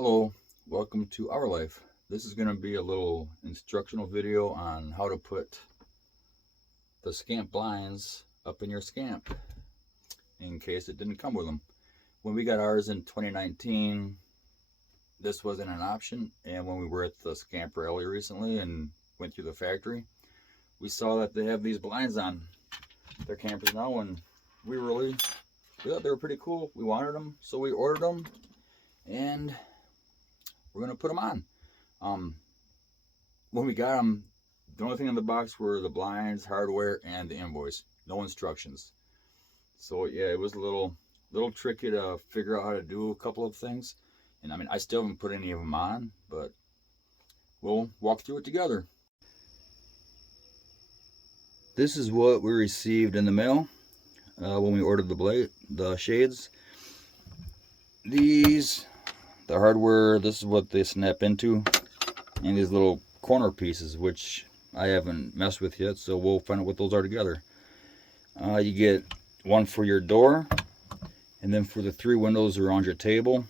Hello, welcome to Our Life. This is going to be a little instructional video on how to put the Scamp blinds up in your Scamp in case it didn't come with them. When we got ours in 2019, this wasn't an option, and when we were at the Scamp rally recently and went through the factory, we saw that they have these blinds on their campers now, and we thought they were pretty cool. We wanted them, so we ordered them, and we're gonna put them on. When we got them, the only thing in the box were the blinds, hardware, and the invoice. No instructions. So yeah, it was a little tricky to figure out how to do a couple of things. And I mean, I still haven't put any of them on, but we'll walk through it together. This is what we received in the mail when we ordered the shades. The hardware, this is what they snap into, and these little corner pieces, which I haven't messed with yet, so we'll find out what those are together. You get one for your door, and then for the 3 windows around your table.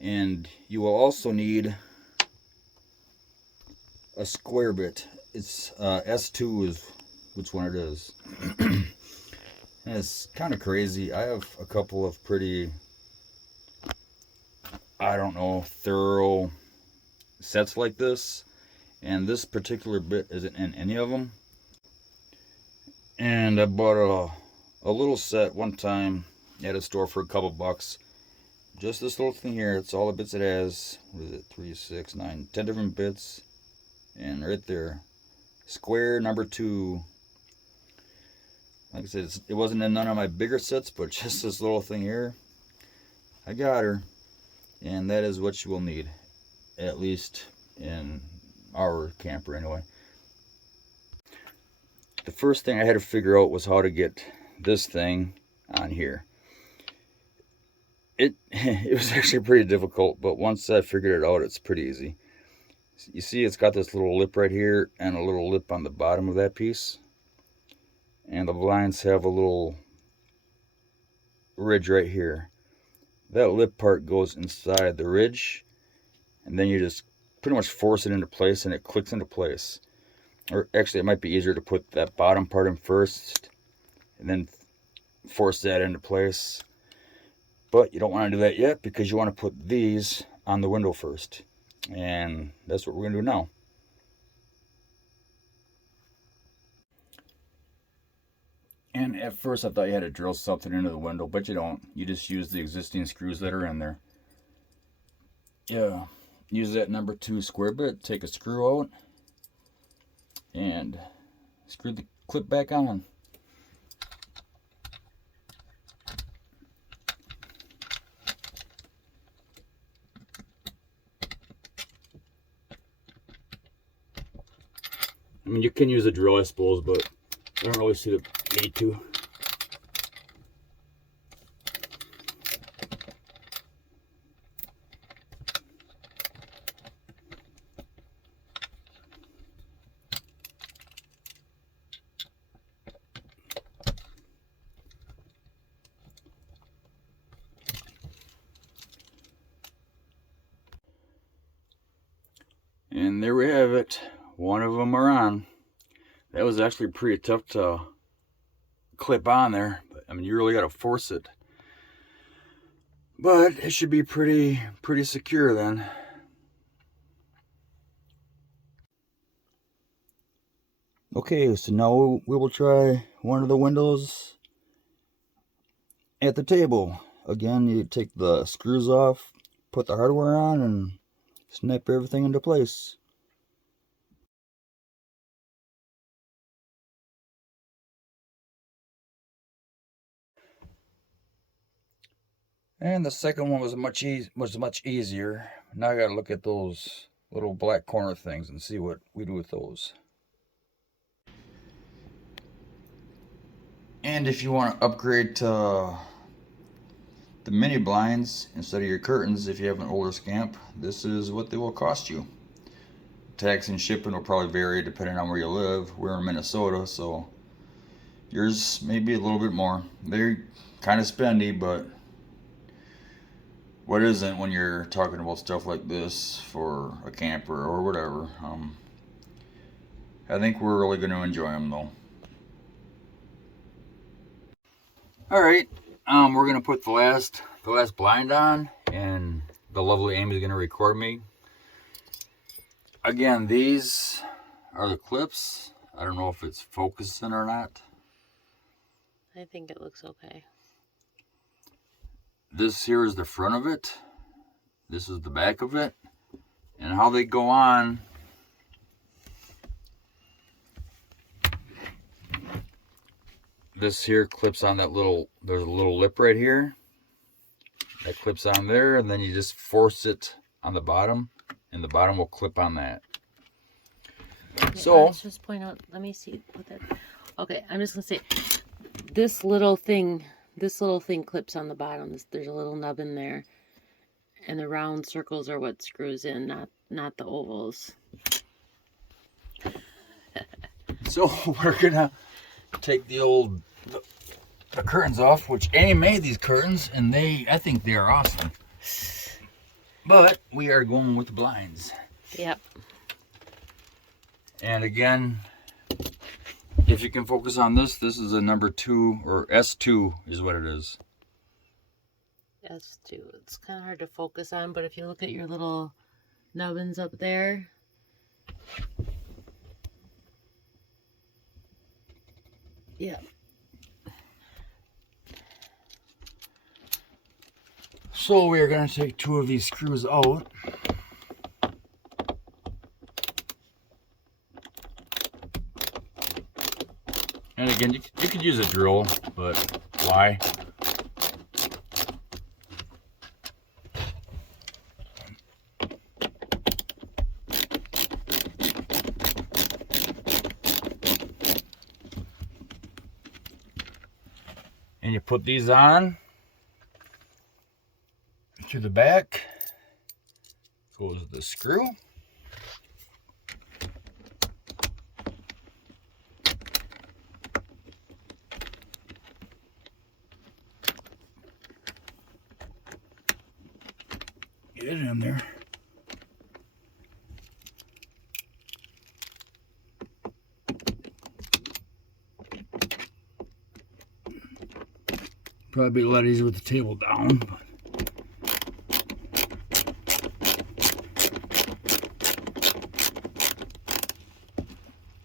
And you will also need a square bit. It's S2 is which one it is. And it's kind of crazy. I have a couple of pretty, I don't know, thorough sets like this, and this particular bit isn't in any of them. And I bought a little set one time at a store for a couple bucks. Just this little thing here. It's all the bits it has. What is it? 3, 6, 9, 10 different bits. And right there, square number 2. Like I said, it wasn't in none of my bigger sets, but just this little thing here. I got her. And that is what you will need, at least in our camper anyway. The first thing I had to figure out was how to get this thing on here. It was actually pretty difficult, but once I figured it out, it's pretty easy. You see, it's got this little lip right here and a little lip on the bottom of that piece. And the blinds have a little ridge right here. That lip part goes inside the ridge, and then you just pretty much force it into place, and it clicks into place. Or actually, it might be easier to put that bottom part in first, and then force that into place. But you don't want to do that yet, because you want to put these on the window first. And that's what we're going to do now. And at first I thought you had to drill something into the window, but you don't. You just use the existing screws that are in there. Yeah, use that number 2 square bit, take a screw out, and screw the clip back on. I mean, you can use a drill, I suppose, but I don't really see the need to. And there we have it. One of them are on. That was actually pretty tough to clip on there. But, I mean, you really got to force it. But it should be pretty secure then. Okay, so now we will try one of the windows at the table. Again, you take the screws off, put the hardware on, and snap everything into place. And the second one was much easier. Now I gotta look at those little black corner things and see what we do with those. And if you want to upgrade to the mini blinds instead of your curtains, if you have an older Scamp, this is what they will cost you. Tax and shipping will probably vary depending on where you live. We're in Minnesota, so yours may be a little bit more. They're kind of spendy, but what isn't when you're talking about stuff like this for a camper or whatever. I think we're really going to enjoy them though. All right, we're going to put the last blind on, and the lovely Amy's going to record me. Again, these are the clips. I don't know if it's focusing or not. I think it looks okay. This here is the front of it. This is the back of it. And how they go on, this here clips on that little, there's a little lip right here. That clips on there, and then you just force it on the bottom, and the bottom will clip on that. Yeah, so let's just point out, let me see what that, okay, I'm just gonna say this little thing clips on the bottom. There's a little nub in there, and the round circles are what screws in, not the ovals. So we're gonna take the curtains off, which Amy made these curtains, and I think they are awesome. But we are going with the blinds. Yep. And again, if you can focus on this is a number 2, or S2 is what it is. S2. It's kind of hard to focus on, but if you look at your little nubbins up there. Yeah. So we are going to take 2 of these screws out. And again, you could use a drill, but why? And you put these on. To the back goes the screw. Get it in there. Probably be a lot easier with the table down. But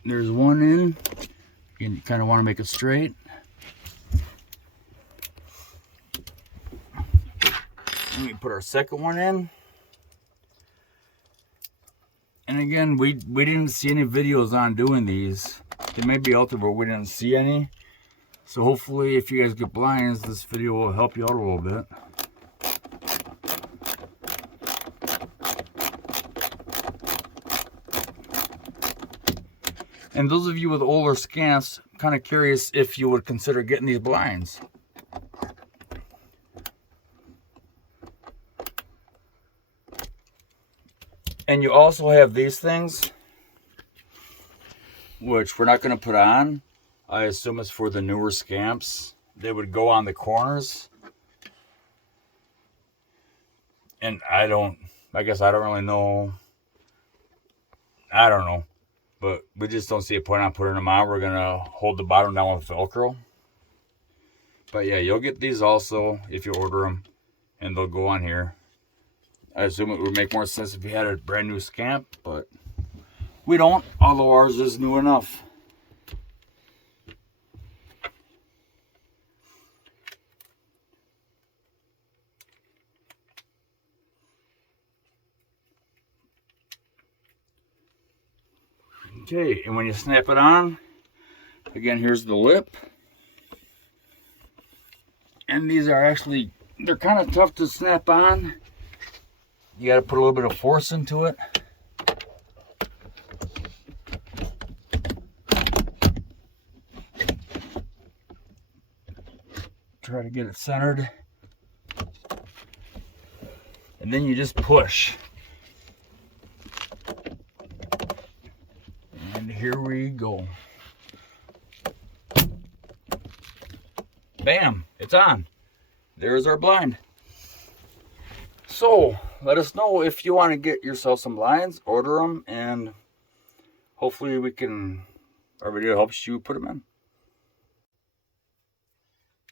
there's one in. Again, you kind of want to make it straight. And we put our second one in. And again, we didn't see any videos on doing these. They may be out there, but we didn't see any. So hopefully, if you guys get blinds, this video will help you out a little bit. And those of you with older Scamps, I'm kind of curious if you would consider getting these blinds. And you also have these things, which we're not going to put on. I assume it's for the newer Scamps. They would go on the corners. And I guess I don't really know. I don't know. But we just don't see a point on putting them on. We're going to hold the bottom down with Velcro. But yeah, you'll get these also if you order them. And they'll go on here. I assume it would make more sense if you had a brand new Scamp. But we don't, although ours is new enough. Okay, and when you snap it on, again, here's the lip. And these are actually, they're kind of tough to snap on. You got to put a little bit of force into it. Try to get it centered. And then you just push. And here we go. Bam, it's on. There's our blind. So let us know if you want to get yourself some blinds, order them, and hopefully our video helps you put them in.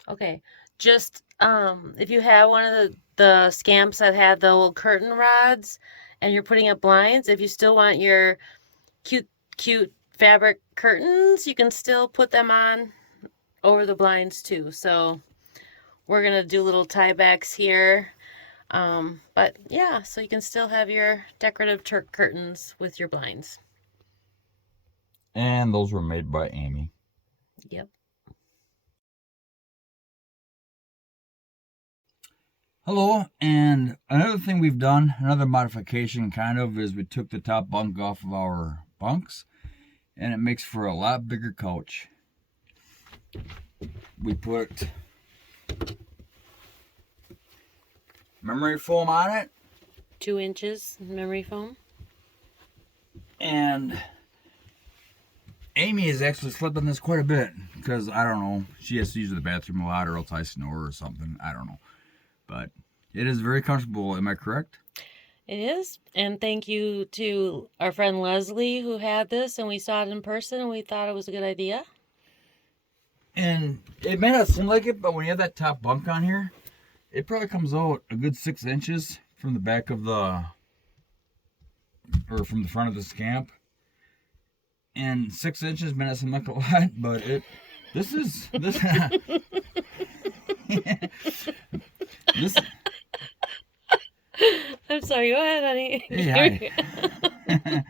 Okay, just if you have one of the Scamps that had the little curtain rods and you're putting up blinds, if you still want your cute fabric curtains, you can still put them on over the blinds too. So we're gonna do little tiebacks here. But yeah, so you can still have your decorative Turk curtains with your blinds. And those were made by Amy. Yep. Hello, and another thing we've done, another modification kind of, is we took the top bunk off of our bunks, and it makes for a lot bigger couch. We put memory foam on it. 2 inches memory foam. And Amy has actually slept on this quite a bit, because, I don't know, she has to use the bathroom a lot, or else I snore or something, I don't know. But it is very comfortable, am I correct? It is. And thank you to our friend Leslie who had this, and we saw it in person and we thought it was a good idea. And it may not seem like it, but when you have that top bunk on here, it probably comes out a good 6 inches from the back of or from the front of the Scamp. And 6 inches may not seem like a lot, but this I'm sorry, go ahead, honey. Hey, hi.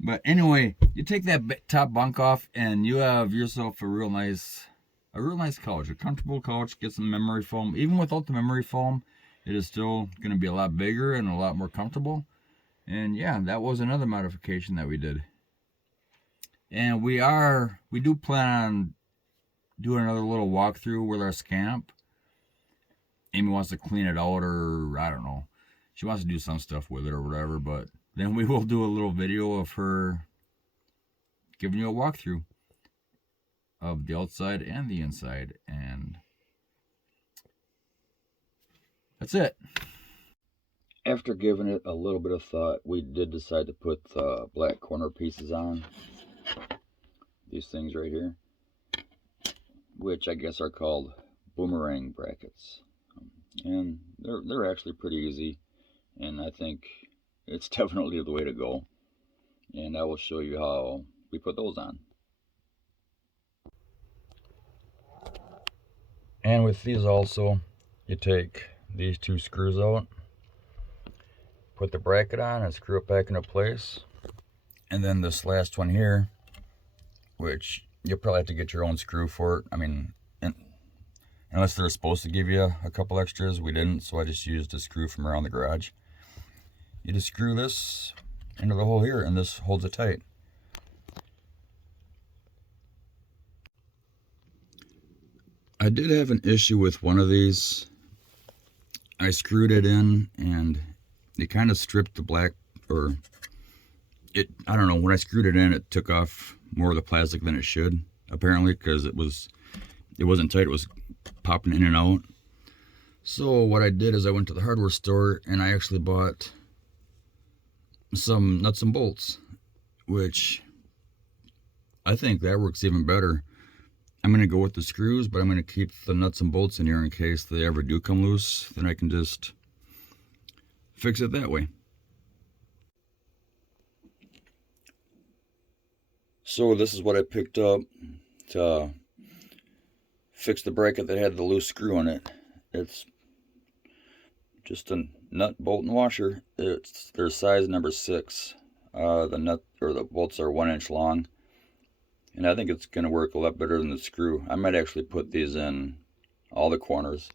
But anyway, you take that top bunk off and you have yourself a real nice couch, a comfortable couch. Get some memory foam. Even without the memory foam, it is still going to be a lot bigger and a lot more comfortable. And yeah, that was another modification that we did. And we do plan on doing another little walkthrough with our Scamp. Amy wants to clean it out, or I don't know, she wants to do some stuff with it or whatever, but then we will do a little video of her giving you a walkthrough of the outside and the inside, and that's it. After giving it a little bit of thought, we did decide to put the black corner pieces on. These things right here, which I guess are called boomerang brackets. And they're actually pretty easy, and I think it's definitely the way to go. And I will show you how we put those on. And with these also, you take these 2 screws out, put the bracket on and screw it back into place. And then this last one here, which you'll probably have to get your own screw for it. I mean, unless they're supposed to give you a couple extras, we didn't, so I just used a screw from around the garage. You just screw this into the hole here, and this holds it tight. I did have an issue with one of these. I screwed it in, and it kind of stripped the black, I don't know, when I screwed it in, it took off more of the plastic than it should, apparently, because it wasn't tight, it was popping in and out. So what I did is I went to the hardware store and I actually bought some nuts and bolts, which I think that works even better. I'm going to go with the screws, but I'm going to keep the nuts and bolts in here in case they ever do come loose. Then I can just fix it that way. So this is what I picked up to fix the bracket that had the loose screw in it. It's just a nut, bolt, and washer. They're size number 6. The nut or the bolts are 1 inch long, and I think it's going to work a lot better than the screw. I might actually put these in all the corners.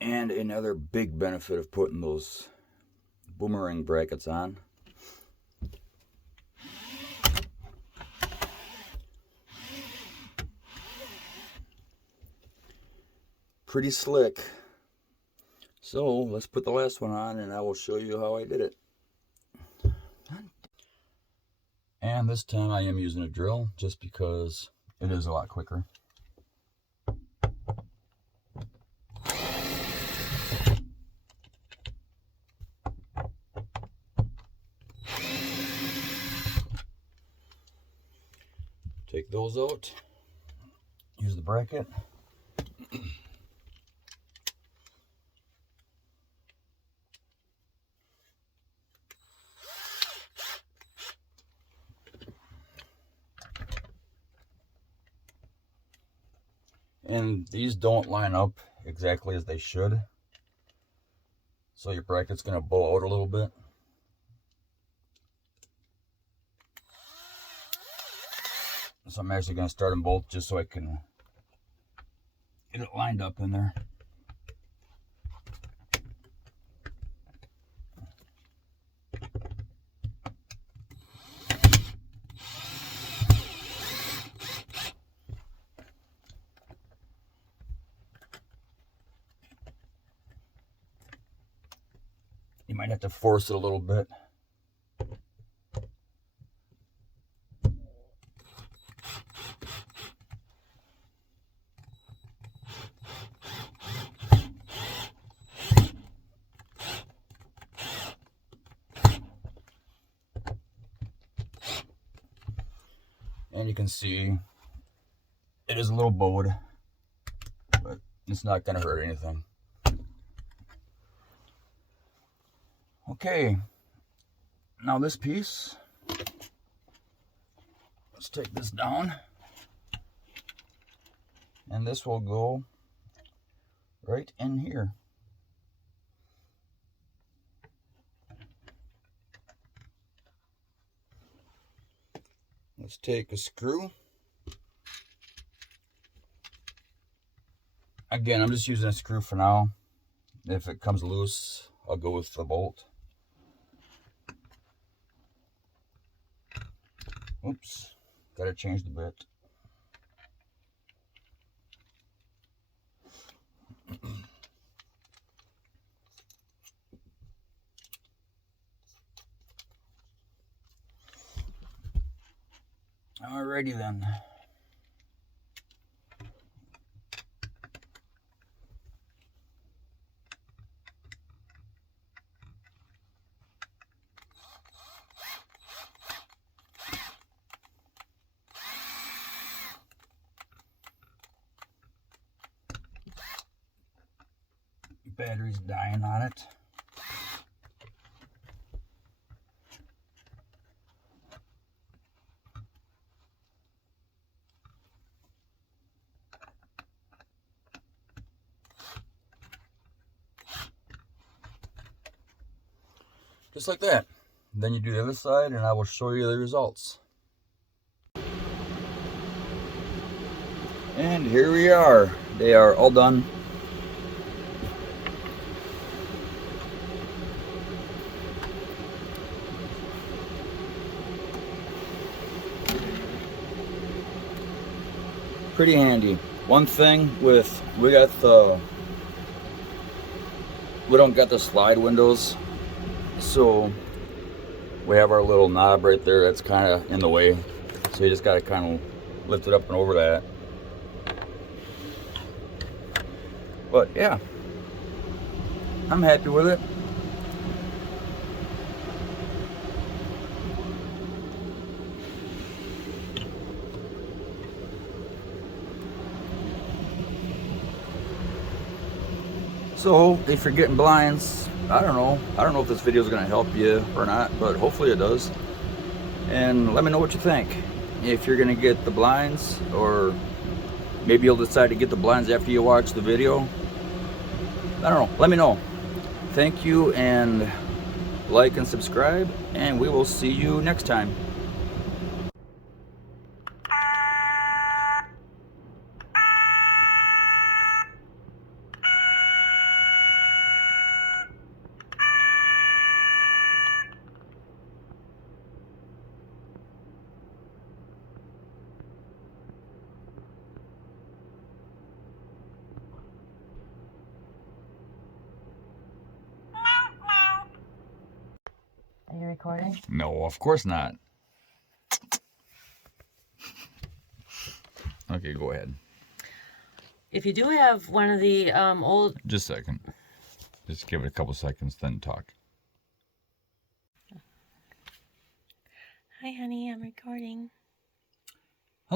And another big benefit of putting those boomerang brackets on, pretty slick. So let's put the last one on and I will show you how I did it. And And this time I am using a drill just because it is a lot quicker. Take those out, use the bracket. And these don't line up exactly as they should. So your bracket's gonna bow out a little bit. So I'm actually gonna start them both just so I can get it lined up in there. You might have to force it a little bit. And you can see it is a little bowed, but it's not gonna hurt anything. Okay, now this piece, let's take this down, and this will go right in here. Let's take a screw. Again, I'm just using a screw for now. If it comes loose, I'll go with the bolt. Oops, gotta change the bit. Alrighty then. Battery's dying on it. Just like that. Then you do the other side and I will show you the results. And here we are. They are all done. Pretty handy. One thing with, we don't got the slide windows, so we have our little knob right there that's kind of in the way, so you just got to kind of lift it up and over that. But yeah, I'm happy with it. So if you're getting blinds, I don't know if this video is going to help you or not, but hopefully it does. And let me know what you think. If you're going to get the blinds, or maybe you'll decide to get the blinds after you watch the video. I don't know. Let me know. Thank you, and like and subscribe, and we will see you next time. Are you recording? No, of course not. Okay, go ahead. If you do have one of the old... Just a second. Just give it a couple seconds, then talk. Hi, honey, I'm recording.